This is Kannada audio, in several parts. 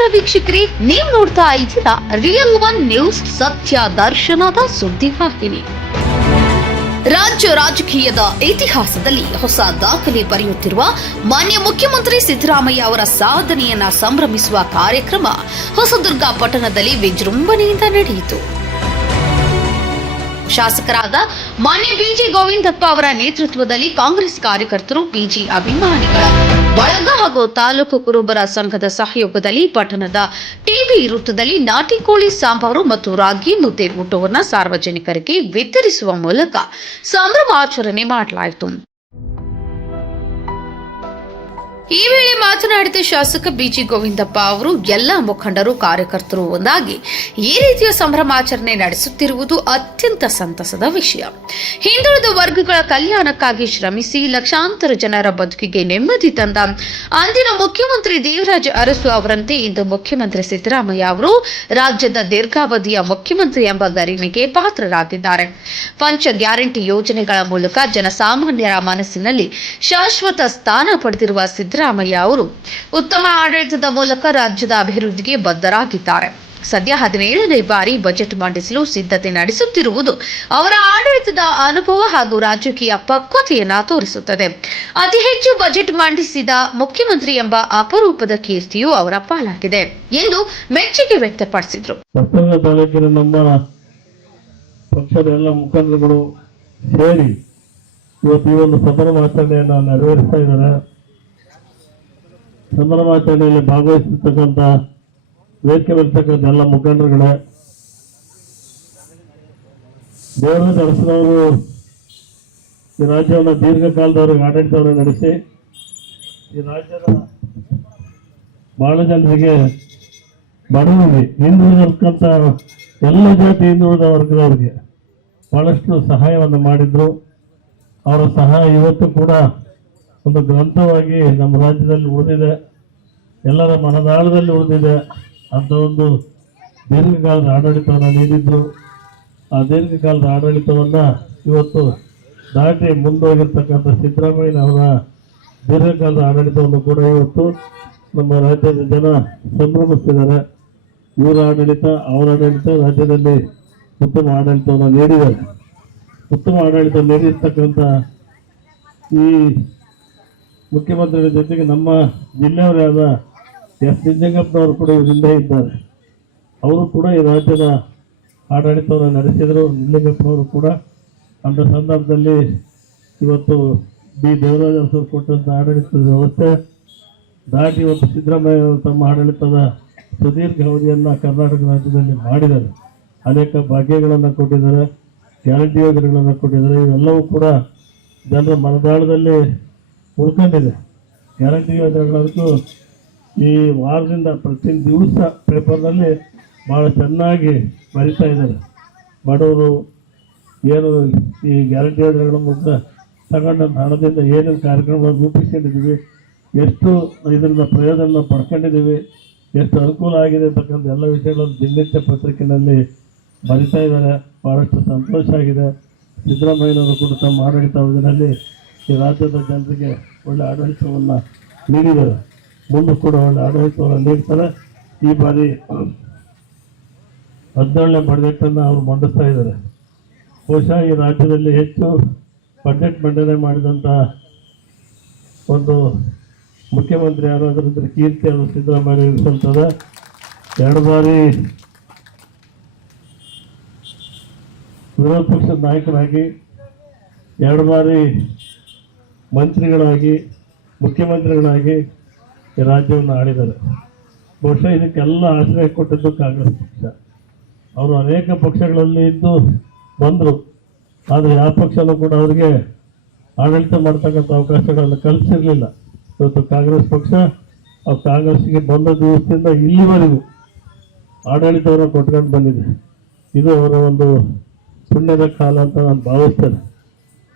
ನಮಸ್ಕಾರ ವೀಕ್ಷಕರೇ, ನೀವು ನೋಡ್ತಾ ಇದ್ದೀರಾ ರಿಯಲ್ ಒನ್ ನ್ಯೂಸ್, ಸತ್ಯ ದರ್ಶನದ ಸುದ್ದಿವಾಹಿನಿ. ರಾಜ್ಯ ರಾಜಕೀಯದ ಇತಿಹಾಸದಲ್ಲಿ ಹೊಸ ದಾಖಲೆ ಬರೆಯುತ್ತಿರುವ ಮಾನ್ಯ ಮುಖ್ಯಮಂತ್ರಿ ಸಿದ್ದರಾಮಯ್ಯ ಅವರ ಸಾಧನೆಯನ್ನ ಸಂಭ್ರಮಿಸುವ ಕಾರ್ಯಕ್ರಮ ಹೊಸದುರ್ಗ ಪಟ್ಟಣದಲ್ಲಿ ವಿಜೃಂಭಣೆಯಿಂದ ನಡೆಯಿತು. ಶಾಸಕರಾದ ಮಾನ್ಯ ಬಿಜಿ ಗೋವಿಂದಪ್ಪ ಅವರ ನೇತೃತ್ವದಲ್ಲಿ ಕಾಂಗ್ರೆಸ್ ಕಾರ್ಯಕರ್ತರು, ಬಿಜಿ ಅಭಿಮಾನಿಗಳ ಬಳಗ ಹಾಗೂ ತಾಲೂಕು ಕುರುಬರ ಸಂಘದ ಸಹಯೋಗದಲ್ಲಿ ಪಟ್ಟಣದ ಟಿಬಿ ವೃತ್ತದಲ್ಲಿ ನಾಟಿ ಕೋಳಿ ಸಾಂಬಾರು ಮತ್ತು ರಾಗಿ ಮುದ್ದೆ ಊಟವನ್ನು ಸಾರ್ವಜನಿಕರಿಗೆ ವಿತರಿಸುವ ಮೂಲಕ ಸಂಭ್ರಮಾಚರಣೆ ಮಾಡಲಾಯಿತು. ಈ ವೇಳೆ ಮಾತನಾಡಿದ ಶಾಸಕ ಬಿಜಿ ಗೋವಿಂದಪ್ಪ ಅವರು, ಎಲ್ಲ ಮುಖಂಡರು, ಕಾರ್ಯಕರ್ತರು ಒಂದಾಗಿ ಈ ರೀತಿಯ ಸಂಭ್ರಮಾಚರಣೆ ನಡೆಸುತ್ತಿರುವುದು ಅತ್ಯಂತ ಸಂತಸದ ವಿಷಯ. ಹಿಂದುಳಿದ ವರ್ಗಗಳ ಕಲ್ಯಾಣಕ್ಕಾಗಿ ಶ್ರಮಿಸಿ ಲಕ್ಷಾಂತರ ಜನರ ಬದುಕಿಗೆ ನೆಮ್ಮದಿ ತಂದ ಅಂದಿನ ಮುಖ್ಯಮಂತ್ರಿ ದೇವರಾಜ ಅರಸು ಅವರಂತೆ ಇಂದು ಮುಖ್ಯಮಂತ್ರಿ ಸಿದ್ದರಾಮಯ್ಯ ಅವರು ರಾಜ್ಯದ ದೀರ್ಘಾವಧಿಯ ಮುಖ್ಯಮಂತ್ರಿ ಎಂಬ ಗರಿಮೆಗೆ ಪಾತ್ರರಾಗಿದ್ದಾರೆ. ಪಂಚ ಗ್ಯಾರಂಟಿ ಯೋಜನೆಗಳ ಮೂಲಕ ಜನಸಾಮಾನ್ಯರ ಮನಸ್ಸಿನಲ್ಲಿ ಶಾಶ್ವತ ಸ್ಥಾನ ಪಡೆದಿರುವ ಸಿದ್ದರಾಮಯ್ಯ ಅವರು ಉತ್ತಮ ಆಡಳಿತದ ಮೂಲಕ ರಾಜ್ಯದ ಅಭಿವೃದ್ಧಿಗೆ ಬದ್ಧರಾಗಿದ್ದಾರೆ. ಸದ್ಯ 17ನೇ ಬಾರಿ ಬಜೆಟ್ ಮಂಡಿಸಲು ಸಿದ್ಧತೆ ನಡೆಸುತ್ತಿರುವುದು ಅವರ ಆಡಳಿತದ ಅನುಭವ ಹಾಗೂ ರಾಜಕೀಯ ಪಕ್ವತೆಯನ್ನ ತೋರಿಸುತ್ತದೆ. ಅತಿ ಹೆಚ್ಚು ಬಜೆಟ್ ಮಂಡಿಸಿದ ಮುಖ್ಯಮಂತ್ರಿ ಎಂಬ ಅಪರೂಪದ ಕೀರ್ತಿಯು ಅವರ ಪಾಲಾಗಿದೆ ಎಂದು ಮೆಚ್ಚುಗೆ ವ್ಯಕ್ತಪಡಿಸಿದರು. ನಮ್ಮ ಪಕ್ಷದ ಎಲ್ಲ ಮುಖಂಡರುಗಳು ಸೇರಿ ಇವತ್ತು ಈ ಒಂದು ಸಂಭ್ರಮಾಚರಣೆಯನ್ನು ನೆರವೇರಿಸ್ತಾ ಇದ್ದಾರೆ. ಸಂಭ್ರಮಾಚರಣೆಯಲ್ಲಿ ಭಾಗವಹಿಸಿರ್ತಕ್ಕಂಥ ವೇದಿಕೆ ಬರ್ತಕ್ಕಂಥ ಎಲ್ಲ ಮುಖಂಡರುಗಳೇ, ದೇವರಾಜ ಅರಸನವರು ಈ ರಾಜ್ಯವನ್ನು ದೀರ್ಘಕಾಲದವರೆಗೆ ಆಡಳಿತವನ್ನು ನಡೆಸಿ ಈ ರಾಜ್ಯದ ಬಹಳ ಜನರಿಗೆ ಬಡವರಿಗೆ, ಹಿಂದುಳಿದಕ್ಕಂಥ ಎಲ್ಲ ಜಾತಿ ಹಿಂದುಳಿದ ವರ್ಗದವರಿಗೆ ಬಹಳಷ್ಟು ಸಹಾಯವನ್ನು ಮಾಡಿದ್ರು. ಅವರ ಸಹಾಯ ಇವತ್ತು ಕೂಡ ಒಂದು ಗ್ರಂಥವಾಗಿ ನಮ್ಮ ರಾಜ್ಯದಲ್ಲಿ ಉಳಿದಿದೆ, ಎಲ್ಲರ ಮನದಾಳದಲ್ಲಿ ಉಳಿದಿದೆ. ಅಂತ ಒಂದು ದೀರ್ಘಕಾಲದ ಆಡಳಿತವನ್ನು ನೀಡಿದ್ರು. ಆ ದೀರ್ಘಕಾಲದ ಆಡಳಿತವನ್ನು ಇವತ್ತು ದಾಟಿ ಮುಂದೋಗಿರ್ತಕ್ಕಂಥ ಸಿದ್ದರಾಮಯ್ಯನವರ ದೀರ್ಘಕಾಲದ ಆಡಳಿತವನ್ನು ಕೂಡ ಇವತ್ತು ನಮ್ಮ ರಾಜ್ಯದ ಜನ ಸಂಭ್ರಮಿಸ್ತಿದ್ದಾರೆ. ಇವರ ಆಡಳಿತ, ಅವರ ಆಡಳಿತ ರಾಜ್ಯದಲ್ಲಿ ಉತ್ತಮ ಆಡಳಿತವನ್ನು ನೀಡಿದ್ದಾರೆ. ಉತ್ತಮ ಆಡಳಿತ ನೀಡಿರ್ತಕ್ಕಂಥ ಈ ಮುಖ್ಯಮಂತ್ರಿಗಳ ಜೊತೆಗೆ ನಮ್ಮ ಜಿಲ್ಲೆಯವರೇ ಆದ ಎಸ್ ನಿಜಲಿಂಗಪ್ಪನವರು ಕೂಡ ಹಿಂದೆ ಇದ್ದಾರೆ. ಅವರು ಕೂಡ ಈ ರಾಜ್ಯದ ಆಡಳಿತವನ್ನು ನಡೆಸಿದರು. ನಿಜಲಿಂಗಪ್ಪನವರು ಕೂಡ ಅಂಥ ಸಂದರ್ಭದಲ್ಲಿ ಇವತ್ತು ಬಿ ದೇವರಾಜ ಅರಸು ಕೊಟ್ಟಂಥ ಆಡಳಿತದ ವ್ಯವಸ್ಥೆ ದಾಟಿ ಇವತ್ತು ಸಿದ್ದರಾಮಯ್ಯ ಅವರು ತಮ್ಮ ಆಡಳಿತದ ಸುದೀರ್ಘ ಅವಧಿಯನ್ನು ಕರ್ನಾಟಕ ರಾಜ್ಯದಲ್ಲಿ ಮಾಡಿದ್ದಾರೆ. ಅನೇಕ ಭಾಗ್ಯಗಳನ್ನು ಕೊಟ್ಟಿದ್ದಾರೆ, ಗ್ಯಾರಂಟಿ ಯೋಜನೆಗಳನ್ನು ಕೊಟ್ಟಿದ್ದಾರೆ. ಇವೆಲ್ಲವೂ ಕೂಡ ಜನರ ಮನದಾಳದಲ್ಲಿ ಉಳ್ಕೊಂಡಿದೆ. ಗ್ಯಾರಂಟಿ ಯೋಜನೆಗಳಂತೂ ಈ ವಾರದಿಂದ ಪ್ರತಿ ದಿವಸ ಪೇಪರ್ನಲ್ಲಿ ಭಾಳ ಚೆನ್ನಾಗಿ ಬರಿತಾ ಇದ್ದಾರೆ. ಬಡವರು ಏನು ಈ ಗ್ಯಾರಂಟಿ ಯೋಜನೆಗಳ ಮೂಲಕ ತಗೊಂಡ ಹಣದಿಂದ ಏನೇನು ಕಾರ್ಯಕ್ರಮಗಳನ್ನು ರೂಪಿಸ್ಕೊಂಡಿದ್ದೀವಿ, ಎಷ್ಟು ಇದರಿಂದ ಪ್ರಯೋಜನ ಪಡ್ಕೊಂಡಿದ್ದೀವಿ, ಎಷ್ಟು ಅನುಕೂಲ ಆಗಿದೆ ಅಂತಕ್ಕಂಥ ಎಲ್ಲ ವಿಷಯಗಳನ್ನು ದಿನನಿತ್ಯ ಪತ್ರಿಕೆಯಲ್ಲಿ ಬರಿತಾ ಇದ್ದಾರೆ. ಭಾಳಷ್ಟು ಸಂತೋಷ ಆಗಿದೆ. ಸಿದ್ದರಾಮಯ್ಯನವರು ಕೂಡ ತಮ್ಮ ಆಡಳಿತ ಅವಧಿಯಲ್ಲಿ ಈ ರಾಜ್ಯದ ಜನರಿಗೆ ಒಳ್ಳೆ ಆಡಳಿತವನ್ನು ನೀಡಿದ್ದಾರೆ. ಮುಂದೆ ಕೂಡ ಒಳ್ಳೆ ಆಡಳಿತವನ್ನು ನೀಡ್ತಾರೆ. ಈ ಬಾರಿ 17ನೇ ಬಜೆಟನ್ನು ಅವರು ಮಂಡಿಸ್ತಾ ಇದ್ದಾರೆ. ಬಹುಶಃ ಈ ರಾಜ್ಯದಲ್ಲಿ ಹೆಚ್ಚು ಬಜೆಟ್ ಮಂಡನೆ ಮಾಡಿದಂಥ ಒಂದು ಮುಖ್ಯಮಂತ್ರಿ ಯಾರಾದ್ರಿಂದ ಕೀರ್ತಿ ಅದು ಸಿದ್ದರಾಮಯ್ಯ ಇರಿಸಲ್ತದೆ. 2 ಬಾರಿ ವಿರೋಧ ಪಕ್ಷದ ನಾಯಕರಾಗಿ, 2 ಬಾರಿ ಮಂತ್ರಿಗಳಾಗಿ, ಮುಖ್ಯಮಂತ್ರಿಗಳಾಗಿ ಈ ರಾಜ್ಯವನ್ನು ಆಳಿದ್ದಾರೆ. ಬಹುಶಃ ಇದಕ್ಕೆಲ್ಲ ಆಶ್ರಯ ಕೊಟ್ಟಿದ್ದು ಕಾಂಗ್ರೆಸ್ ಪಕ್ಷ. ಅವರು ಅನೇಕ ಪಕ್ಷಗಳಲ್ಲಿ ಇದ್ದು ಬಂದರು, ಆದರೆ ಯಾವ ಪಕ್ಷನೂ ಕೂಡ ಅವರಿಗೆ ಆಡಳಿತ ಮಾಡ್ತಕ್ಕಂಥ ಅವಕಾಶಗಳನ್ನು ಕಲ್ಪಿಸಿರಲಿಲ್ಲ. ಇವತ್ತು ಕಾಂಗ್ರೆಸ್ ಪಕ್ಷ ಆ ಕಾಂಗ್ರೆಸ್ಗೆ ಬಂದ ದಿವಸದಿಂದ ಇಲ್ಲಿವರೆಗೂ ಆಡಳಿತವನ್ನು ಕೊಟ್ಕೊಂಡು ಬಂದಿದೆ. ಇದು ಅವರ ಒಂದು ಪುಣ್ಯದ ಕಾಲ ಅಂತ ನಾನು ಭಾವಿಸ್ತೇನೆ.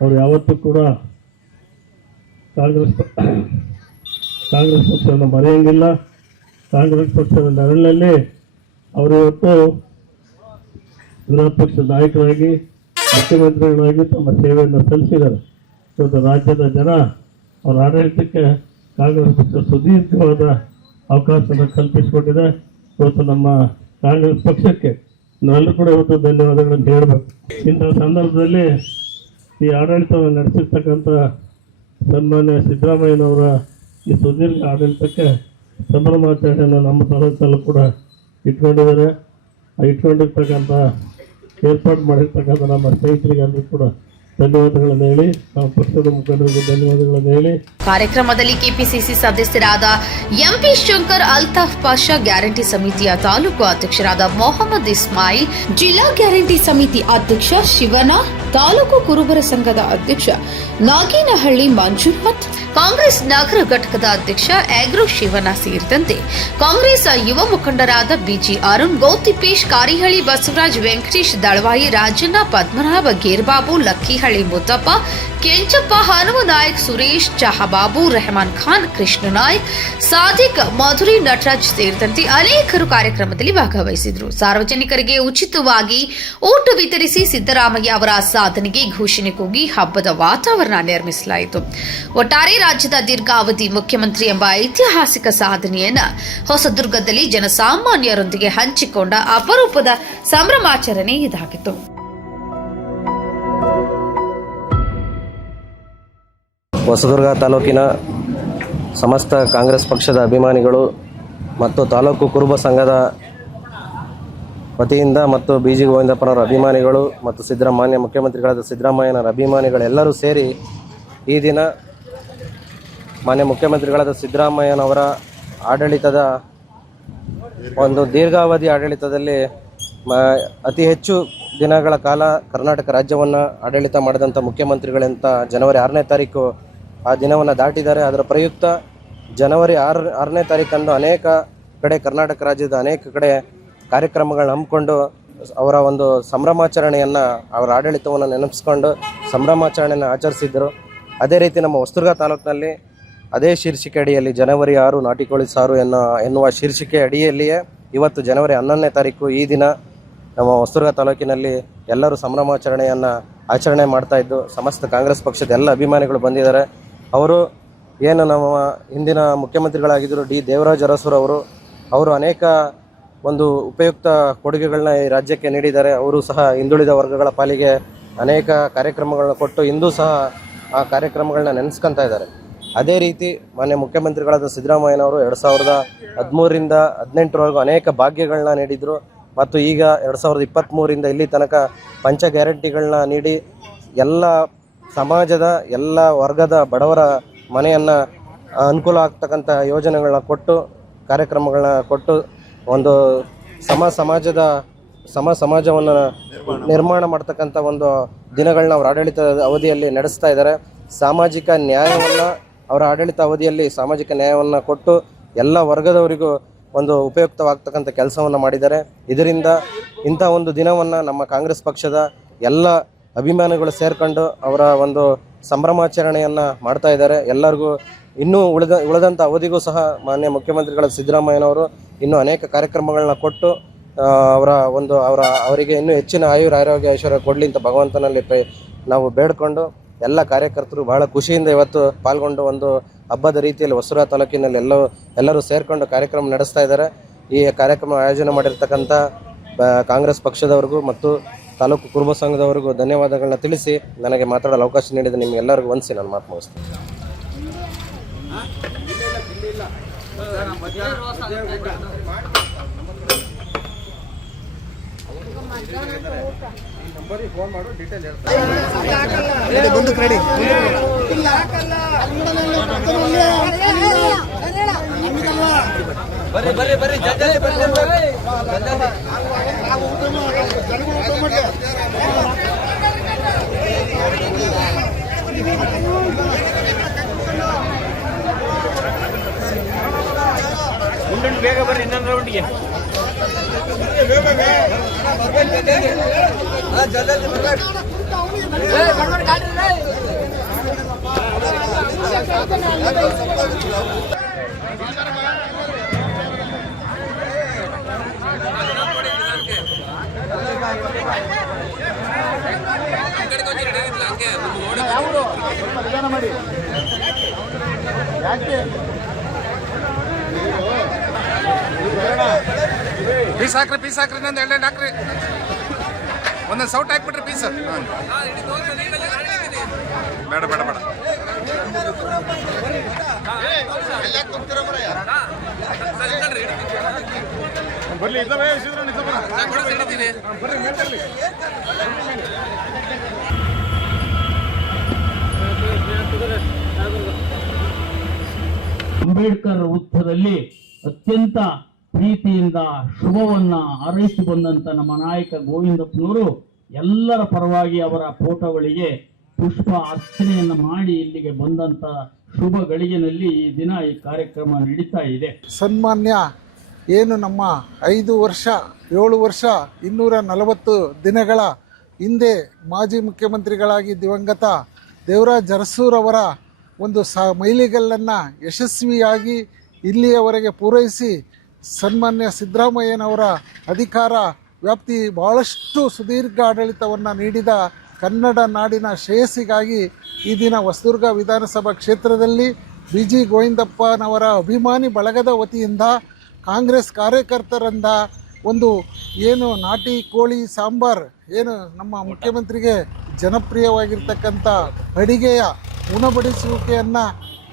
ಅವರು ಯಾವತ್ತೂ ಕೂಡ ಕಾಂಗ್ರೆಸ್ ಪಕ್ಷವನ್ನು ಮರೆಯಂಗಿಲ್ಲ. ಕಾಂಗ್ರೆಸ್ ಪಕ್ಷದ ನೆರಳಿನಲ್ಲಿ ಅವರು ಇವತ್ತು ವಿರೋಧ ಪಕ್ಷದ ನಾಯಕರಾಗಿ, ಮುಖ್ಯಮಂತ್ರಿಗಳಾಗಿ ತಮ್ಮ ಸೇವೆಯನ್ನು ಸಲ್ಲಿಸಿದ್ದಾರೆ. ಇವತ್ತು ರಾಜ್ಯದ ಜನ ಅವರ ಆಡಳಿತಕ್ಕೆ ಕಾಂಗ್ರೆಸ್ ಪಕ್ಷ ಸುದೀರ್ಘವಾದ ಅವಕಾಶವನ್ನು ಕಲ್ಪಿಸಿಕೊಟ್ಟಿದೆ. ಇವತ್ತು ನಮ್ಮ ಕಾಂಗ್ರೆಸ್ ಪಕ್ಷಕ್ಕೆ ನಾವೆಲ್ಲರೂ ಕೂಡ ಇವತ್ತು ಧನ್ಯವಾದಗಳನ್ನು ಹೇಳಬೇಕು. ಇಂಥ ಸಂದರ್ಭದಲ್ಲಿ ಈ ಆಡಳಿತವನ್ನು ನಡೆಸಿರ್ತಕ್ಕಂಥ ಸನ್ಮಾನ್ಯ ಸಿದ್ದರಾಮಯ್ಯನವರ ಈ ಸುದೀರ್ಘ ಆಡಳಿತಕ್ಕೆ ಸಂಭ್ರಮಾಚರಣೆಯನ್ನು ನಮ್ಮ ತಾಲೂಕಲ್ಲೂ ಕೂಡ ಇಟ್ಕೊಂಡಿದ್ದಾರೆ. ಇಟ್ಕೊಂಡಿರ್ತಕ್ಕಂಥ ಏರ್ಪಾಡು ಮಾಡಿರ್ತಕ್ಕಂಥ ನಮ್ಮ ಸ್ನೇಹಿತರಿಗೆಲ್ಲರೂ ಕೂಡ ಧನ್ಯವಾದಗಳನ್ನು ಹೇಳಿ, ನಮ್ಮ ಪಕ್ಷದ ಮುಖಂಡರಿಗೆ ಧನ್ಯವಾದಗಳನ್ನು ಹೇಳಿ, ಕಾರ್ಯಕ್ರಮದಲ್ಲಿ ಕೆಪಿಸಿಸಿ ಸದಸ್ಯರಾದ ಎಂಪಿ ಶಂಕರ್, ಅಲ್ತಾಫ್ ಪಾಷಾ, ಗ್ಯಾರಂಟಿ ಸಮಿತಿಯ ತಾಲೂಕು ಅಧ್ಯಕ್ಷರಾದ ಮೊಹಮ್ಮದ್ ಇಸ್ಮಾಯಿಲ್, ಜಿಲ್ಲಾ ಗ್ಯಾರಂಟಿ ಸಮಿತಿ ಅಧ್ಯಕ್ಷ ಶಿವನ, ತಾಲೂಕು ಕುರುಬರ ಸಂಘದ ಅಧ್ಯಕ್ಷ ನಾಗೇನಹಳ್ಳಿ ಮಂಜುನಾಥ್, ಕಾಂಗ್ರೆಸ್ ನಗರ ಘಟಕದ ಅಧ್ಯಕ್ಷ ಆಗ್ರೋ ಶಿವನ ಸೇರಿದಂತೆ ಕಾಂಗ್ರೆಸ್ ಯುವ ಮುಖಂಡರಾದ ಬಿಜಿ ಅರುಣ್, ಗೌತಿಪೇಶ್, ಕಾರಿಹಳ್ಳಿ ಬಸವರಾಜ್, ವೆಂಕಟೇಶ್, ದಳವಾಯಿ ರಾಜಣ್ಣ, ಪದ್ಮನಾಭ, ಗೇರ್ಬಾಬು, ಲಕ್ಕಿಹಳ್ಳಿ ಮುತ್ತಪ್ಪ, ಕೆಂಚಪ್ಪ, ಹನುಮ ನಾಯಕ್, ಸುರೇಶ್, ಚಹಬಾಬು, ರೆಹಮಾನ್ ಖಾನ್, ಕೃಷ್ಣ ನಾಯ್ಕ್, ಸಾದಿಕ್, ಮಧುರಿ, ನಟರಾಜ್ ಸೇರಿದಂತೆ ಅನೇಕರು ಕಾರ್ಯಕ್ರಮದಲ್ಲಿ ಭಾಗವಹಿಸಿದರು. ಸಾರ್ವಜನಿಕರಿಗೆ ಉಚಿತವಾಗಿ ಊಟ ವಿತರಿಸಿ ಸಿದ್ದರಾಮಯ್ಯ ಅವರ ಸಾಧನೆಗೆ ಘೋಷಣೆ ಕೂಗಿ ಹಬ್ಬದ ವಾತಾವರಣ ನಿರ್ಮಿಸಲಾಯಿತು. ಒಟ್ಟಾರೆ ರಾಜ್ಯದ ದೀರ್ಘಾವಧಿ ಮುಖ್ಯಮಂತ್ರಿ ಎಂಬ ಐತಿಹಾಸಿಕ ಸಾಧನೆಯನ್ನ ಹೊಸದುರ್ಗದಲ್ಲಿ ಜನಸಾಮಾನ್ಯರೊಂದಿಗೆ ಹಂಚಿಕೊಂಡ ಅಪರೂಪದ ಸಂಭ್ರಮಾಚರಣೆ ಇದಾಗಿತ್ತು. ಹೊಸದುರ್ಗ ತಾಲೂಕಿನ ಸಮಸ್ತ ಕಾಂಗ್ರೆಸ್ ಪಕ್ಷದ ಅಭಿಮಾನಿಗಳು ಮತ್ತು ತಾಲೂಕು ಕುರುಬ ಸಂಘದ ವತಿಯಿಂದ ಮತ್ತು ಬಿಜಿ ಗೋವಿಂದಪ್ಪನವರ ಅಭಿಮಾನಿಗಳು ಮತ್ತು ಮಾನ್ಯ ಮುಖ್ಯಮಂತ್ರಿಗಳಾದ ಸಿದ್ದರಾಮಯ್ಯನವರ ಅಭಿಮಾನಿಗಳೆಲ್ಲರೂ ಸೇರಿ ಈ ದಿನ ಮಾನ್ಯ ಮುಖ್ಯಮಂತ್ರಿಗಳಾದ ಸಿದ್ದರಾಮಯ್ಯನವರ ಆಡಳಿತದ ಒಂದು ದೀರ್ಘಾವಧಿ ಆಡಳಿತದಲ್ಲಿ ಅತಿ ಹೆಚ್ಚು ದಿನಗಳ ಕಾಲ ಕರ್ನಾಟಕ ರಾಜ್ಯವನ್ನು ಆಡಳಿತ ಮಾಡಿದಂಥ ಮುಖ್ಯಮಂತ್ರಿಗಳಂತ ಜನವರಿ 6ನೇ ತಾರೀಕು ಆ ದಿನವನ್ನು ದಾಟಿದ್ದಾರೆ. ಅದರ ಪ್ರಯುಕ್ತ ಜನವರಿ 6ನೇ ತಾರೀಕಂದು ಅನೇಕ ಕಡೆ ಕರ್ನಾಟಕ ರಾಜ್ಯದ ಅನೇಕ ಕಡೆ ಕಾರ್ಯಕ್ರಮಗಳನ್ನ ಹಮ್ಮಿಕೊಂಡು ಅವರ ಒಂದು ಸಂಭ್ರಮಾಚರಣೆಯನ್ನು, ಅವರ ಆಡಳಿತವನ್ನು ನೆನಪಿಸ್ಕೊಂಡು ಸಂಭ್ರಮಾಚರಣೆಯನ್ನು ಆಚರಿಸಿದ್ದರು. ಅದೇ ರೀತಿ ನಮ್ಮ ಹೊಸದುರ್ಗ ತಾಲೂಕಿನಲ್ಲಿ ಅದೇ ಶೀರ್ಷಿಕೆ ಅಡಿಯಲ್ಲಿ ಜನವರಿ 6 ನಾಟಿಕೋಳಿ ಸಾರು ಎನ್ನುವ ಶೀರ್ಷಿಕೆ ಅಡಿಯಲ್ಲಿಯೇ ಇವತ್ತು ಜನವರಿ 11ನೇ ತಾರೀಕು ಈ ದಿನ ನಮ್ಮ ಹೊಸದುರ್ಗ ತಾಲೂಕಿನಲ್ಲಿ ಎಲ್ಲರೂ ಸಂಭ್ರಮಾಚರಣೆಯನ್ನು ಆಚರಣೆ ಮಾಡ್ತಾಯಿದ್ದು ಸಮಸ್ತ ಕಾಂಗ್ರೆಸ್ ಪಕ್ಷದ ಎಲ್ಲ ಅಭಿಮಾನಿಗಳು ಬಂದಿದ್ದಾರೆ. ಅವರು ಏನು ನಮ್ಮ ಹಿಂದಿನ ಮುಖ್ಯಮಂತ್ರಿಗಳಾಗಿದ್ದರು ಡಿ ದೇವರಾಜ ಅರಸು ಅವರು ಅನೇಕ ಒಂದು ಉಪಯುಕ್ತ ಕೊಡುಗೆಗಳನ್ನ ಈ ರಾಜ್ಯಕ್ಕೆ ನೀಡಿದ್ದಾರೆ. ಅವರು ಸಹ ಹಿಂದುಳಿದ ವರ್ಗಗಳ ಪಾಲಿಗೆ ಅನೇಕ ಕಾರ್ಯಕ್ರಮಗಳನ್ನ ಕೊಟ್ಟು ಇಂದು ಸಹ ಆ ಕಾರ್ಯಕ್ರಮಗಳನ್ನ ನೆನೆಸ್ಕೊತಾ ಇದ್ದಾರೆ. ಅದೇ ರೀತಿ ಮಾನ್ಯ ಮುಖ್ಯಮಂತ್ರಿಗಳಾದ ಸಿದ್ದರಾಮಯ್ಯನವರು 2013ರಿಂದ 2018ರವರೆಗೂ ಅನೇಕ ಭಾಗ್ಯಗಳನ್ನ ನೀಡಿದರು ಮತ್ತು ಈಗ 2023ರಿಂದ ಇಲ್ಲಿ ತನಕ ಪಂಚ ಗ್ಯಾರಂಟಿಗಳನ್ನ ನೀಡಿ ಎಲ್ಲ ಸಮಾಜದ ಎಲ್ಲ ವರ್ಗದ ಬಡವರ ಮನೆಯನ್ನು ಅನುಕೂಲ ಆಗ್ತಕ್ಕಂಥ ಯೋಜನೆಗಳನ್ನ ಕೊಟ್ಟು ಕಾರ್ಯಕ್ರಮಗಳನ್ನ ಕೊಟ್ಟು ಒಂದು ಸಮಾಜವನ್ನು ನಿರ್ಮಾಣ ಮಾಡ್ತಕ್ಕಂಥ ಒಂದು ದಿನಗಳನ್ನ ಅವರ ಆಡಳಿತದ ಅವಧಿಯಲ್ಲಿ ನಡೆಸ್ತಾ ಇದ್ದಾರೆ. ಸಾಮಾಜಿಕ ನ್ಯಾಯವನ್ನು ಅವರ ಆಡಳಿತ ಅವಧಿಯಲ್ಲಿ ಸಾಮಾಜಿಕ ನ್ಯಾಯವನ್ನು ಕೊಟ್ಟು ಎಲ್ಲ ವರ್ಗದವರಿಗೂ ಒಂದು ಉಪಯುಕ್ತವಾಗ್ತಕ್ಕಂಥ ಕೆಲಸವನ್ನು ಮಾಡಿದ್ದಾರೆ. ಇದರಿಂದ ಇಂಥ ಒಂದು ದಿನವನ್ನು ನಮ್ಮ ಕಾಂಗ್ರೆಸ್ ಪಕ್ಷದ ಎಲ್ಲ ಅಭಿಮಾನಿಗಳು ಸೇರ್ಕೊಂಡು ಅವರ ಒಂದು ಸಂಭ್ರಮಾಚರಣೆಯನ್ನು ಮಾಡ್ತಾ ಇದ್ದಾರೆ. ಎಲ್ಲರಿಗೂ ಇನ್ನೂ ಉಳಿದಂಥ ಅವಧಿಗೂ ಸಹ ಮಾನ್ಯ ಮುಖ್ಯಮಂತ್ರಿಗಳ ಸಿದ್ದರಾಮಯ್ಯನವರು ಇನ್ನೂ ಅನೇಕ ಕಾರ್ಯಕ್ರಮಗಳನ್ನ ಕೊಟ್ಟು ಅವರಿಗೆ ಇನ್ನೂ ಹೆಚ್ಚಿನ ಆರೋಗ್ಯ ಐಶ್ವರ್ಯ ಕೊಡಲಿ ಅಂತ ಭಗವಂತನಲ್ಲಿ ನಾವು ಬೇಡ್ಕೊಂಡು ಎಲ್ಲ ಕಾರ್ಯಕರ್ತರು ಬಹಳ ಖುಷಿಯಿಂದ ಇವತ್ತು ಪಾಲ್ಗೊಂಡು ಒಂದು ಹಬ್ಬದ ರೀತಿಯಲ್ಲಿ ಹೊಸದುರ್ಗ ತಾಲೂಕಿನಲ್ಲಿ ಎಲ್ಲರೂ ಸೇರಿಕೊಂಡು ಕಾರ್ಯಕ್ರಮ ನಡೆಸ್ತಾ ಇದ್ದಾರೆ. ಈ ಕಾರ್ಯಕ್ರಮ ಆಯೋಜನೆ ಮಾಡಿರ್ತಕ್ಕಂಥ ಕಾಂಗ್ರೆಸ್ ಪಕ್ಷದವರಿಗೂ ಮತ್ತು ತಾಲೂಕು ಕುರುಬ ಸಂಘದವರಿಗೂ ಧನ್ಯವಾದಗಳನ್ನ ತಿಳಿಸಿ ನನಗೆ ಮಾತಾಡಲು ಅವಕಾಶ ನೀಡಿದ ನಿಮಗೆಲ್ಲರಿಗೂ ವಂದಿಸಿ ನಾನು ಮಾತು ಮುಗಿಸ್ತೀನಿ. ಬೇಗ ಬರ್ರಿ ಇನ್ನೊಂದು ರೌಂಡ್ಗೆ. ಯಾಕೆ ಪೀಸ್ ಹಾಕ್ರಿ ಇನ್ನೊಂದು ಎರಡೆರಡು ಹಾಕ್ರಿ, ಒಂದೊಂದು ಸೌಟ್ ಹಾಕ್ಬಿಟ್ರಿ ಪೀಸ್. ಬೇಡ ಬೇಡ ಬೇಡ ಬರ್ಲಿ ಇದ್ದವೇ ಬರ್ರಿ. ಅಂಬೇಡ್ಕರ್ ವೃತ್ತದಲ್ಲಿ ಅತ್ಯಂತ ಪ್ರೀತಿಯಿಂದ ಶುಭವನ್ನ ಹಾರೈಸಿ ಬಂದಂತ ನಮ್ಮ ನಾಯಕ ಗೋವಿಂದಪ್ಪನವರು ಎಲ್ಲರ ಪರವಾಗಿ ಅವರ ಫೋಟೋಗಳಿಗೆ ಪುಷ್ಪ ಅರ್ಚನೆಯನ್ನ ಮಾಡಿ ಇಲ್ಲಿಗೆ ಬಂದಂತ ಶುಭ ಗಳಿಗೆನಲ್ಲಿ ಈ ದಿನ ಈ ಕಾರ್ಯಕ್ರಮ ನಡೀತಾ ಇದೆ. ಸನ್ಮಾನ್ಯ ಏನು ನಮ್ಮ 5 ವರ್ಷ 7 ವರ್ಷ 240 ದಿನಗಳ ಹಿಂದೆ ಮಾಜಿ ಮುಖ್ಯಮಂತ್ರಿಗಳಾಗಿ ದಿವಂಗತ ದೇವರಾಜ್ ಅರಸೂರವರ ಒಂದು ಮೈಲಿಗಲ್ಲನ್ನು ಯಶಸ್ವಿಯಾಗಿ ಇಲ್ಲಿಯವರೆಗೆ ಪೂರೈಸಿ ಸನ್ಮಾನ್ಯ ಸಿದ್ದರಾಮಯ್ಯನವರ ಅಧಿಕಾರ ವ್ಯಾಪ್ತಿ ಬಹಳಷ್ಟು ಸುದೀರ್ಘ ಆಡಳಿತವನ್ನು ನೀಡಿದ ಕನ್ನಡ ನಾಡಿನ ಶ್ರೇಯಸ್ಸಿಗಾಗಿ ಈ ದಿನ ಹೊಸದುರ್ಗ ವಿಧಾನಸಭಾ ಕ್ಷೇತ್ರದಲ್ಲಿ BG ಗೋವಿಂದಪ್ಪನವರ ಅಭಿಮಾನಿ ಬಳಗದ ವತಿಯಿಂದ ಕಾಂಗ್ರೆಸ್ ಕಾರ್ಯಕರ್ತರಿಂದ ಒಂದು ಏನು ನಾಟಿ ಕೋಳಿ ಸಾಂಬಾರ್ ಏನು ನಮ್ಮ ಮುಖ್ಯಮಂತ್ರಿಗೆ ಜನಪ್ರಿಯವಾಗಿರ್ತಕ್ಕಂಥ ಅಡಿಗೆಯ ಉಣಬಡಿಸುವಿಕೆಯನ್ನು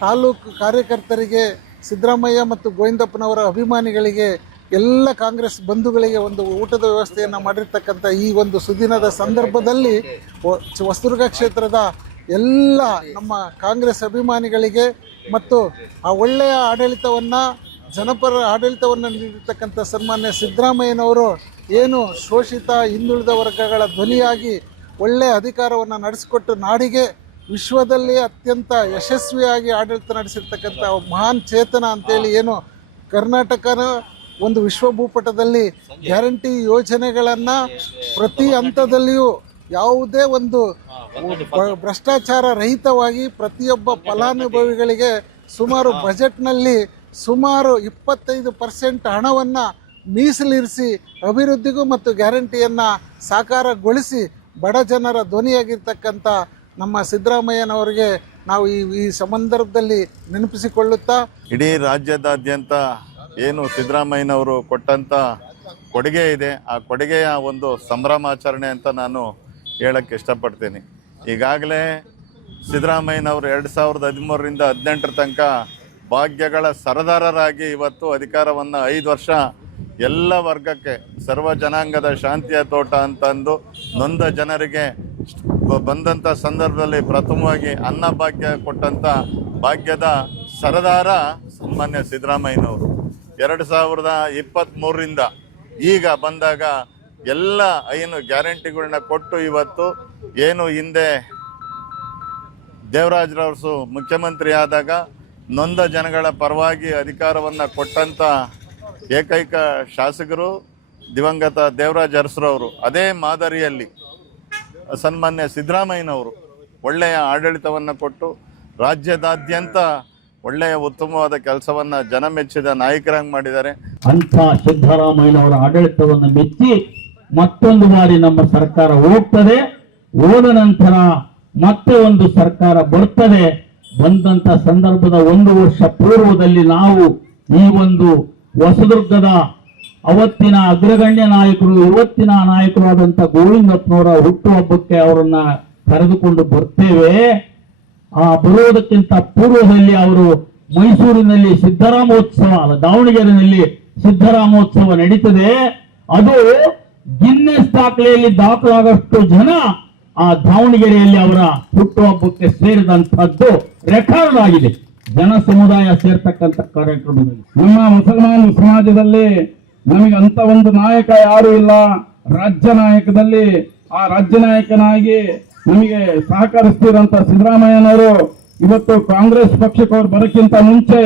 ತಾಲೂಕು ಕಾರ್ಯಕರ್ತರಿಗೆ, ಸಿದ್ದರಾಮಯ್ಯ ಮತ್ತು ಗೋವಿಂದಪ್ಪನವರ ಅಭಿಮಾನಿಗಳಿಗೆ, ಎಲ್ಲ ಕಾಂಗ್ರೆಸ್ ಬಂಧುಗಳಿಗೆ ಒಂದು ಊಟದ ವ್ಯವಸ್ಥೆಯನ್ನು ಮಾಡಿರ್ತಕ್ಕಂಥ ಈ ಒಂದು ಸುದಿನದ ಸಂದರ್ಭದಲ್ಲಿ ಹೊಸದುರ್ಗ ಕ್ಷೇತ್ರದ ಎಲ್ಲ ನಮ್ಮ ಕಾಂಗ್ರೆಸ್ ಅಭಿಮಾನಿಗಳಿಗೆ ಮತ್ತು ಆ ಒಳ್ಳೆಯ ಆಡಳಿತವನ್ನು ಜನಪರ ಆಡಳಿತವನ್ನು ನೀಡಿರ್ತಕ್ಕಂಥ ಸನ್ಮಾನ್ಯ ಸಿದ್ದರಾಮಯ್ಯನವರು ಏನು ಶೋಷಿತ ಹಿಂದುಳಿದ ವರ್ಗಗಳ ಧ್ವನಿಯಾಗಿ ಒಳ್ಳೆಯ ಅಧಿಕಾರವನ್ನು ನಡೆಸಿಕೊಟ್ಟು ನಾಡಿಗೆ ವಿಶ್ವದಲ್ಲಿ ಅತ್ಯಂತ ಯಶಸ್ವಿಯಾಗಿ ಆಡಳಿತ ನಡೆಸಿರ್ತಕ್ಕಂಥ ಮಹಾನ್ ಚೇತನ ಅಂತೇಳಿ ಏನು ಕರ್ನಾಟಕನ ಒಂದು ವಿಶ್ವಭೂಪಟದಲ್ಲಿ ಗ್ಯಾರಂಟಿ ಯೋಜನೆಗಳನ್ನು ಪ್ರತಿ ಹಂತದಲ್ಲಿಯೂ ಯಾವುದೇ ಒಂದು ಭ್ರಷ್ಟಾಚಾರ ರಹಿತವಾಗಿ ಪ್ರತಿಯೊಬ್ಬ ಫಲಾನುಭವಿಗಳಿಗೆ ಸುಮಾರು ಬಜೆಟ್ನಲ್ಲಿ ಸುಮಾರು 25% ಹಣವನ್ನು ಮೀಸಲಿರಿಸಿ ಅಭಿವೃದ್ಧಿಗೂ ಮತ್ತು ಗ್ಯಾರಂಟಿಯನ್ನು ಸಾಕಾರಗೊಳಿಸಿ ಬಡ ಜನರ ಧ್ವನಿಯಾಗಿರ್ತಕ್ಕಂಥ ನಮ್ಮ ಸಿದ್ದರಾಮಯ್ಯನವರಿಗೆ ನಾವು ಈ ಸಂದರ್ಭದಲ್ಲಿ ನೆನಪಿಸಿಕೊಳ್ಳುತ್ತಾ ಇಡೀ ರಾಜ್ಯದಾದ್ಯಂತ ಏನು ಸಿದ್ದರಾಮಯ್ಯನವರು ಕೊಟ್ಟಂಥ ಕೊಡುಗೆ ಇದೆ, ಆ ಕೊಡುಗೆಯ ಒಂದು ಸಂಭ್ರಮಾಚರಣೆ ಅಂತ ನಾನು ಹೇಳಕ್ಕೆ ಇಷ್ಟಪಡ್ತೀನಿ. ಈಗಾಗಲೇ ಸಿದ್ದರಾಮಯ್ಯನವರು 2013ರಿಂದ 2018 ತನಕ ಭಾಗ್ಯಗಳ ಸರದಾರರಾಗಿ ಇವತ್ತು ಅಧಿಕಾರವನ್ನು 5 ವರ್ಷ ಎಲ್ಲ ವರ್ಗಕ್ಕೆ ಸರ್ವ ಜನಾಂಗದ ಶಾಂತಿಯ ತೋಟ ಅಂತಂದು ನೊಂದ ಜನರಿಗೆ ಬಂದಂಥ ಸಂದರ್ಭದಲ್ಲಿ ಪ್ರಥಮವಾಗಿ ಅನ್ನಭಾಗ್ಯ ಕೊಟ್ಟಂಥ ಭಾಗ್ಯದ ಸರದಾರ ಸನ್ಮಾನ್ಯ ಸಿದ್ದರಾಮಯ್ಯನವರು. 2023ರಿಂದ ಈಗ ಬಂದಾಗ ಎಲ್ಲ ಏನು ಗ್ಯಾರಂಟಿಗಳನ್ನ ಕೊಟ್ಟು ಇವತ್ತು ಏನು ಹಿಂದೆ ದೇವರಾಜರವರು ಮುಖ್ಯಮಂತ್ರಿ ಆದಾಗ ನೊಂದ ಜನಗಳ ಪರವಾಗಿ ಅಧಿಕಾರವನ್ನು ಕೊಟ್ಟಂಥ ಏಕೈಕ ಶಾಸಕರು ದಿವಂಗತ ದೇವರಾಜ್ ಅರಸರವರು. ಅದೇ ಮಾದರಿಯಲ್ಲಿ ಸನ್ಮಾನ್ಯ ಸಿದ್ದರಾಮಯ್ಯನವರು ಒಳ್ಳೆಯ ಆಡಳಿತವನ್ನು ಕೊಟ್ಟು ರಾಜ್ಯದಾದ್ಯಂತ ಒಳ್ಳೆಯ ಉತ್ತಮವಾದ ಕೆಲಸವನ್ನು ಜನ ಮೆಚ್ಚಿದ ನಾಯಕರಾಗಿ ಮಾಡಿದ್ದಾರೆ. ಅಂಥ ಸಿದ್ದರಾಮಯ್ಯನವರ ಆಡಳಿತವನ್ನು ಮೆಚ್ಚಿ ಮತ್ತೊಂದು ಬಾರಿ ನಮ್ಮ ಸರ್ಕಾರ ಹೋಗ್ತದೆ. ಹೋದ ನಂತರ ಮತ್ತೆ ಒಂದು ಸರ್ಕಾರ ಬರ್ತದೆ. ಬಂದಂತ ಸಂದರ್ಭದ 1 ವರ್ಷ ಪೂರ್ವದಲ್ಲಿ ನಾವು ಈ ಒಂದು ಹೊಸದುರ್ಗದ ಅವತ್ತಿನ ಅಗ್ರಗಣ್ಯ ನಾಯಕರು, ಇವತ್ತಿನ ನಾಯಕರಾದಂಥ ಗೋವಿಂದಪ್ಪನವರ ಹುಟ್ಟುಹಬ್ಬಕ್ಕೆ ಅವರನ್ನ ಕರೆದುಕೊಂಡು ಬರ್ತೇವೆ. ಆ ಬರುವುದಕ್ಕಿಂತ ಪೂರ್ವದಲ್ಲಿ ಅವರು ಮೈಸೂರಿನಲ್ಲಿ ಸಿದ್ದರಾಮೋತ್ಸವ, ದಾವಣಗೆರೆಯಲ್ಲಿ ಸಿದ್ದರಾಮೋತ್ಸವ ನಡೀತದೆ. ಅದು ಗಿನ್ನೆಸ್ ದಾಖಲೆಯಲ್ಲಿ ದಾಖಲಾಗಷ್ಟು ಜನ ಆ ದಾವಣಗೆರೆಯಲ್ಲಿ ಅವರ ಹುಟ್ಟುಹಬ್ಬಕ್ಕೆ ಸೇರಿದಂತಹದ್ದು ರೆಕಾರ್ಡ್ ಆಗಿದೆ. ಜನ ಸಮುದಾಯ ಸೇರ್ತಕ್ಕಂಥ ಕಾರ್ಯಕ್ರಮದಲ್ಲಿ ನಮ್ಮ ಮುಸಲ್ಮಾನ್ ಸಮಾಜದಲ್ಲಿ ನಮಗೆ ಅಂತ ಒಂದು ನಾಯಕ ಯಾರು ಇಲ್ಲ. ರಾಜ್ಯ ನಾಯಕದಲ್ಲಿ ಆ ರಾಜ್ಯ ನಾಯಕನಾಗಿ ನಮಗೆ ಸಹಕರಿಸ್ತಿರಂತ ಸಿದ್ದರಾಮಯ್ಯನವರು ಇವತ್ತು ಕಾಂಗ್ರೆಸ್ ಪಕ್ಷಕ್ಕೆ ಅವ್ರು ಬರೋಕ್ಕಿಂತ ಮುಂಚೆ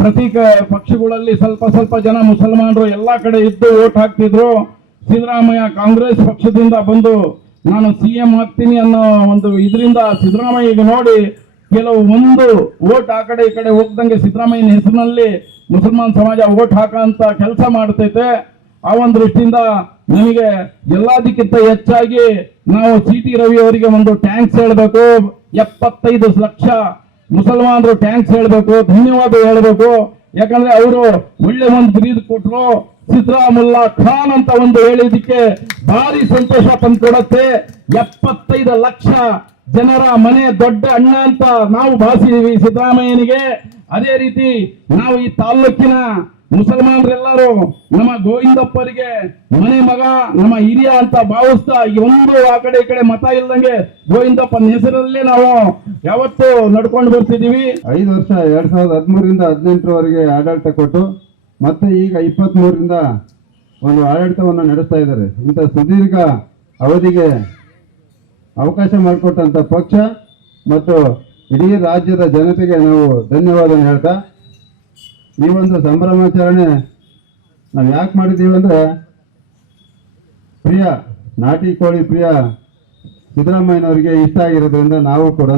ಪ್ರತಿ ಪಕ್ಷಗಳಲ್ಲಿ ಸ್ವಲ್ಪ ಜನ ಮುಸಲ್ಮಾನರು ಎಲ್ಲಾ ಕಡೆ ಇದ್ದು ಓಟ್ ಹಾಕ್ತಿದ್ರು. ಸಿದ್ದರಾಮಯ್ಯ ಕಾಂಗ್ರೆಸ್ ಪಕ್ಷದಿಂದ ಬಂದು ನಾನು CM ಆಗ್ತೀನಿ ಅನ್ನೋ ಒಂದು ಇದರಿಂದ ಸಿದ್ದರಾಮಯ್ಯಗೆ ನೋಡಿ ಕೆಲವು ಒಂದು ಓಟ್ ಆ ಕಡೆ ಈ ಕಡೆ ಹೋಗ್ದಂಗೆ ಸಿದ್ದರಾಮಯ್ಯನ ಹೆಸರಿನಲ್ಲಿ ಮುಸಲ್ಮಾನ್ ಸಮಾಜ ಓಟ್ ಹಾಕಂತ ಕೆಲಸ ಮಾಡ್ತೈತೆ. ಆ ಒಂದು ದೃಷ್ಟಿಯಿಂದ ನಮಗೆ ಎಲ್ಲದಕ್ಕಿಂತ ಹೆಚ್ಚಾಗಿ ನಾವು CT ರವಿ ಅವರಿಗೆ ಒಂದು ಟ್ಯಾಂಕ್ಸ್ ಹೇಳಬೇಕು. 75 ಲಕ್ಷ ಮುಸಲ್ಮಾನರು ಟ್ಯಾಂಕ್ಸ್ ಹೇಳಬೇಕು, ಧನ್ಯವಾದ ಹೇಳಬೇಕು. ಯಾಕಂದ್ರೆ ಅವರು ಒಳ್ಳೆ ಒಂದು ಬ್ರೀದ್ ಕೊಟ್ರು. ಸಿದ್ದರಾಮುಲ್ಲಾ ಖಾನ್ ಅಂತ ಒಂದು ಹೇಳಿದಕ್ಕೆ ಭಾರಿ ಸಂತೋಷ ತಂದ್ಕೊಡತ್ತೆ. 75 ಲಕ್ಷ ಜನರ ಮನೆ ದೊಡ್ಡ ಅಣ್ಣ ಅಂತ ನಾವು ಭಾವಿಸಿದೀವಿ ಸಿದ್ದರಾಮಯ್ಯನಿಗೆ. ಅದೇ ರೀತಿ ನಾವು ಈ ತಾಲ್ಲೂಕಿನ ಮುಸಲ್ಮಾನರೆಲ್ಲರೂ ನಮ್ಮ ಗೋವಿಂದಪ್ಪರಿಗೆ ಮನೆ ಮಗ, ನಮ್ಮ ಹಿರಿಯ ಅಂತ ಭಾವಿಸ್ತಾ ಒಂದು ಆ ಕಡೆ ಈ ಕಡೆ ಮತ ಇಲ್ದಂಗೆ ಗೋವಿಂದಪ್ಪನ ಹೆಸರಲ್ಲೇ ನಾವು ಯಾವತ್ತೂ ನಡ್ಕೊಂಡು ಬರ್ತಿದೀವಿ. 5 ವರ್ಷ 2013ರಿಂದ 18ರವರೆಗೆ ಆಡಳಿತ ಕೊಟ್ಟು ಮತ್ತೆ ಈಗ 23ರಿಂದ ಒಂದು ಆಡಳಿತವನ್ನು ನಡೆಸ್ತಾ ಇದ್ದಾರೆ. ಇಂಥ ಸುದೀರ್ಘ ಅವಧಿಗೆ ಅವಕಾಶ ಮಾಡಿಕೊಟ್ಟಂತ ಪಕ್ಷ ಮತ್ತು ಇಡೀ ರಾಜ್ಯದ ಜನತೆಗೆ ನಾವು ಧನ್ಯವಾದ ಹೇಳ್ತಾ, ಈ ಒಂದು ಸಂಭ್ರಮಾಚರಣೆ ನಾವು ಯಾಕೆ ಮಾಡಿದ್ದೀವಿ ಅಂದ್ರೆ, ಪ್ರಿಯ ನಾಟಿ ಕೋಳಿ ಪ್ರಿಯ ಸಿದ್ದರಾಮಯ್ಯನವರಿಗೆ ಇಷ್ಟ ಆಗಿರೋದ್ರಿಂದ ನಾವು ಕೂಡ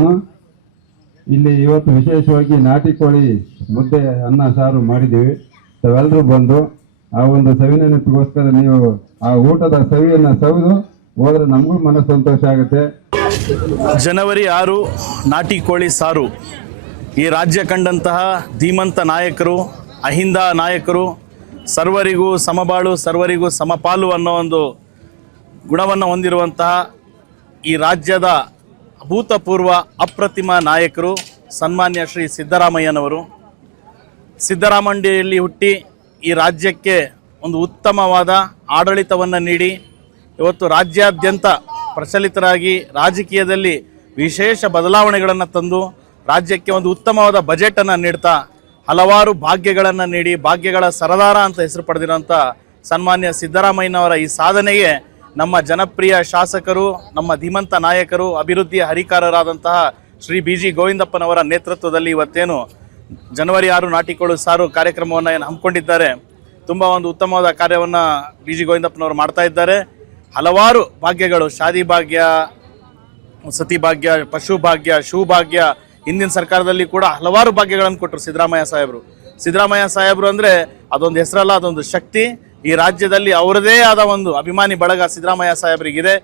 ಇಲ್ಲಿ ಇವತ್ತು ವಿಶೇಷವಾಗಿ ನಾಟಿ ಕೋಳಿ ಮುದ್ದೆ ಅನ್ನ ಸಾರು ಮಾಡಿದ್ದೀವಿ. ತಾವೆಲ್ಲರೂ ಬಂದು ಆ ಒಂದು ಸವಿನ ನೆನಪಿಗೋಸ್ಕರ ನೀವು ಆ ಊಟದ ಸವಿಯನ್ನು ಸವಿದು ಹೋದ್ರೆ ನಮಗೂ ಮನಸ್ಸು ಸಂತೋಷ ಆಗುತ್ತೆ. ಜನವರಿ 6 ನಾಟಿ ಕೋಳಿ ಸಾರು. ಈ ರಾಜ್ಯ ಕಂಡಂತಹ ಧೀಮಂತ ನಾಯಕರು, ಅಹಿಂದ ನಾಯಕರು, ಸರ್ವರಿಗೂ ಸಮಬಾಳು ಸರ್ವರಿಗೂ ಸಮಪಾಲು ಅನ್ನೋ ಒಂದು ಗುಣವನ್ನು ಹೊಂದಿರುವಂತಹ ಈ ರಾಜ್ಯದ ಅಭೂತಪೂರ್ವ ಅಪ್ರತಿಮ ನಾಯಕರು ಸನ್ಮಾನ್ಯ ಶ್ರೀ ಸಿದ್ದರಾಮಯ್ಯನವರು. ಸಿದ್ದರಾಮಂಡಿಯಲ್ಲಿ ಹುಟ್ಟಿ ಈ ರಾಜ್ಯಕ್ಕೆ ಒಂದು ಉತ್ತಮವಾದ ಆಡಳಿತವನ್ನು ನೀಡಿ ಇವತ್ತು ರಾಜ್ಯಾದ್ಯಂತ ಪ್ರಚಲಿತರಾಗಿ ರಾಜಕೀಯದಲ್ಲಿ ವಿಶೇಷ ಬದಲಾವಣೆಗಳನ್ನು ತಂದು ರಾಜ್ಯಕ್ಕೆ ಒಂದು ಉತ್ತಮವಾದ ಬಜೆಟನ್ನು ನೀಡ್ತಾ ಹಲವಾರು ಭಾಗ್ಯಗಳನ್ನು ನೀಡಿ ಭಾಗ್ಯಗಳ ಸರದಾರ ಅಂತ ಹೆಸರು ಪಡೆದಿರುವಂಥ ಸನ್ಮಾನ್ಯ ಸಿದ್ದರಾಮಯ್ಯನವರ ಈ ಸಾಧನೆಗೆ ನಮ್ಮ ಜನಪ್ರಿಯ ಶಾಸಕರು, ನಮ್ಮ ಧೀಮಂತ ನಾಯಕರು, ಅಭಿವೃದ್ಧಿಯ ಹರಿಕಾರರಾದಂತಹ ಶ್ರೀ BG ಗೋವಿಂದಪ್ಪನವರ ನೇತೃತ್ವದಲ್ಲಿ ಇವತ್ತೇನು ಜನವರಿ 6 ನಾಟಿಕೋಳಿ ಸಾರು ಕಾರ್ಯಕ್ರಮವನ್ನು ಏನು ಹಮ್ಮಿಕೊಂಡಿದ್ದಾರೆ, ತುಂಬ ಒಂದು ಉತ್ತಮವಾದ ಕಾರ್ಯವನ್ನು BG ಗೋವಿಂದಪ್ಪನವರು ಮಾಡ್ತಾ ಇದ್ದಾರೆ. ಹಲವಾರು ಭಾಗ್ಯಗಳು, ಶಾದಿ ಭಾಗ್ಯ, ಸತಿ ಭಾಗ್ಯ, ಪಶು ಭಾಗ್ಯ, ಶೂ ಭಾಗ್ಯ, ಹಿಂದಿನ ಸರ್ಕಾರದಲ್ಲಿ ಕೂಡ ಹಲವಾರು ಭಾಗ್ಯಗಳನ್ನು ಕೊಟ್ಟರು ಸಿದ್ದರಾಮಯ್ಯ ಸಾಹೇಬರು ಅಂದರೆ ಅದೊಂದು ಹೆಸರಲ್ಲ, ಅದೊಂದು ಶಕ್ತಿ. ಈ ರಾಜ್ಯದಲ್ಲಿ ಅವರದೇ ಆದ ಒಂದು ಅಭಿಮಾನಿ ಬಳಗ ಸಿದ್ದರಾಮಯ್ಯ ಸಾಹೇಬರಿಗಿದೆ.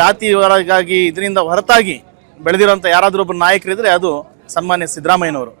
ಜಾತಿಯವರಿಗಾಗಿ ಇದರಿಂದ ಹೊರತಾಗಿ ಬೆಳೆದಿರುವಂಥ ಯಾರಾದರೂ ಒಬ್ಬರು ನಾಯಕರಿದ್ದರೆ ಅದು ಸನ್ಮಾನ್ಯ ಸಿದ್ದರಾಮಯ್ಯನವರು.